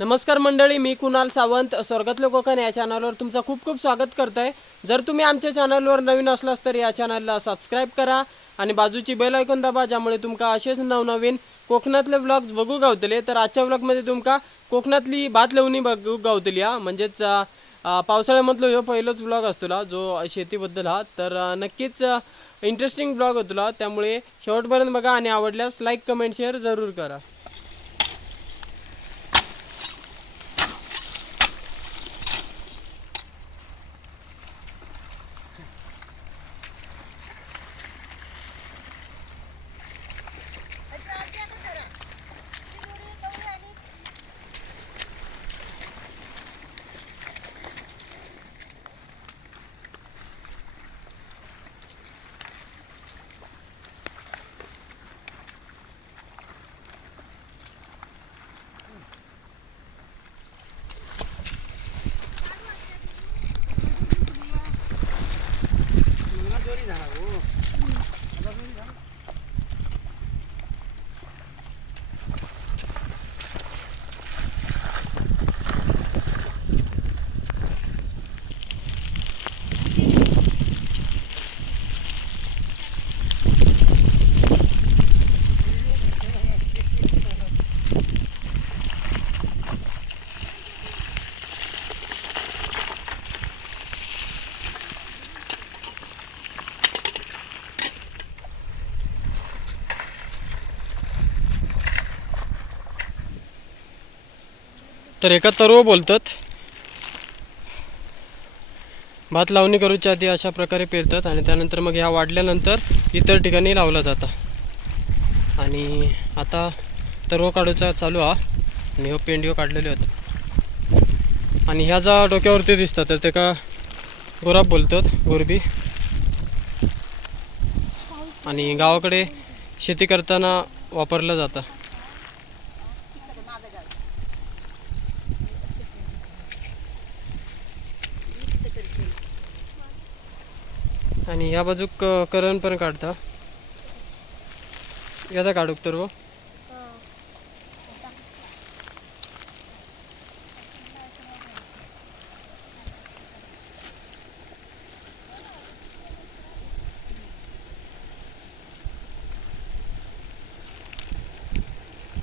नमस्कार मंडळी मी कुणाल सावंत स्वर्गातले कोकण या चॅनलवर तुमचं खूप खूप स्वागत करत आहे जर तुम्ही आमच्या चॅनलवर नवीन असलास तर या चॅनलला सबस्क्राईब करा आणि बाजूची बेल ऐकून दाबा ज्यामुळे तुमका असेच नवनवीन कोकणातले व्लॉग्स बघू गावतले. तर आजच्या व्लॉगमध्ये तुमका कोकणातली भात लावणी बघू गावतली हा. म्हणजेच पावसाळ्यामधलो ह्यो पहिलोच व्लॉग असतोला जो शेतीबद्दल हा. तर नक्कीच इंटरेस्टिंग ब्लॉग होतला. त्यामुळे शेवटपर्यंत बघा आणि आवडल्यास लाईक कमेंट शेअर जरूर करा. तर एका तरव बोलतात. भात लावणी करूच्या आधी अशा प्रकारे पेरतात आणि त्यानंतर मग ह्या वाढल्यानंतर इतर ठिकाणी लावला जाता. आणि आता तरव काढूचा चालू हा. आणि हो पेंडिओ काढलेले होते. आणि ह्या जा डोक्यावरती दिसतात तर त्याका का गोराब बोलतात गोरबी. आणि गावाकडे शेती करताना वापरलं जातं. आणि ह्या बाजूक करण पण काढता. याचा काढूक तर हो.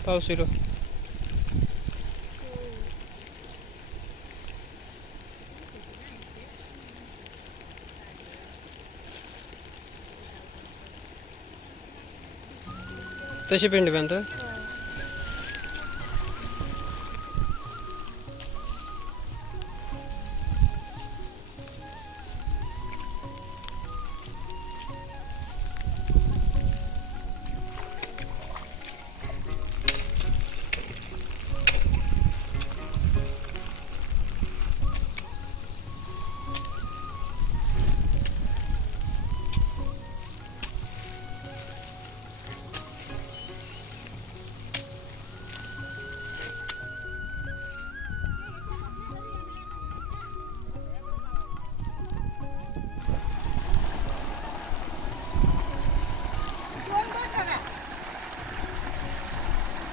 पाऊस येलो तशी पेंडी बांधतो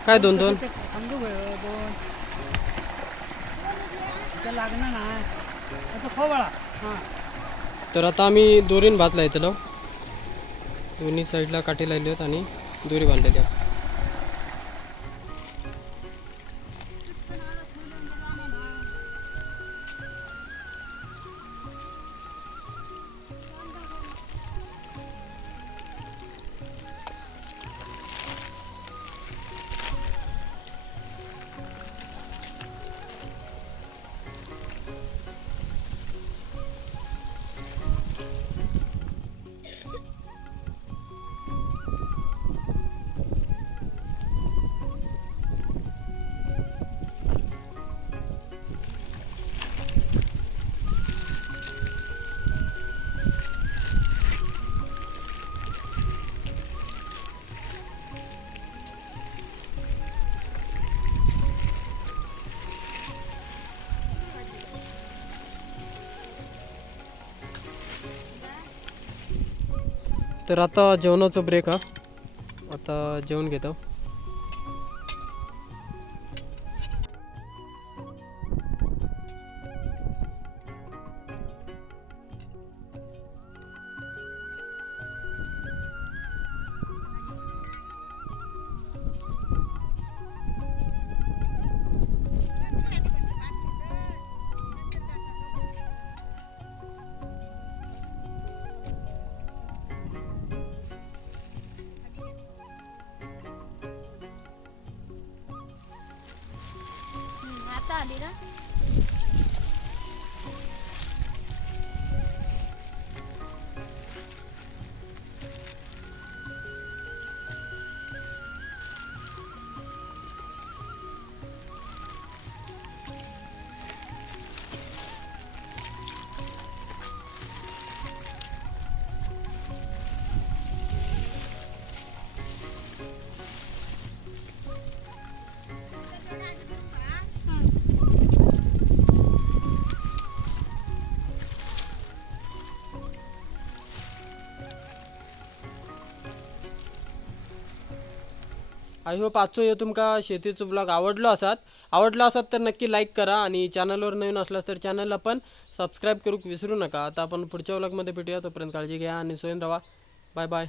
काय दोन दोन? दोन इथं लागणार ना हां तर आता आम्ही दोरीन भात लायतलो दोन्ही साईडला काठी लावली आहेत आणि दोरी बांधलेली आहे तर आता जेवणाचं ब्रेक हा. आता जेवण घेतो. आय होप आजचो हे तुमका शेतीचो ब्लॉग आवडलो असात. आवडलो असात तर नक्की लाईक करा आणि चॅनलवर नवीन असलास तर चॅनलला पण सबस्क्राईब करूक विसरू नका. आता आपण पुढच्या ब्लॉगमध्ये भेटूया. तोपर्यंत काळजी घ्या आणि सोयन राहा बाय बाय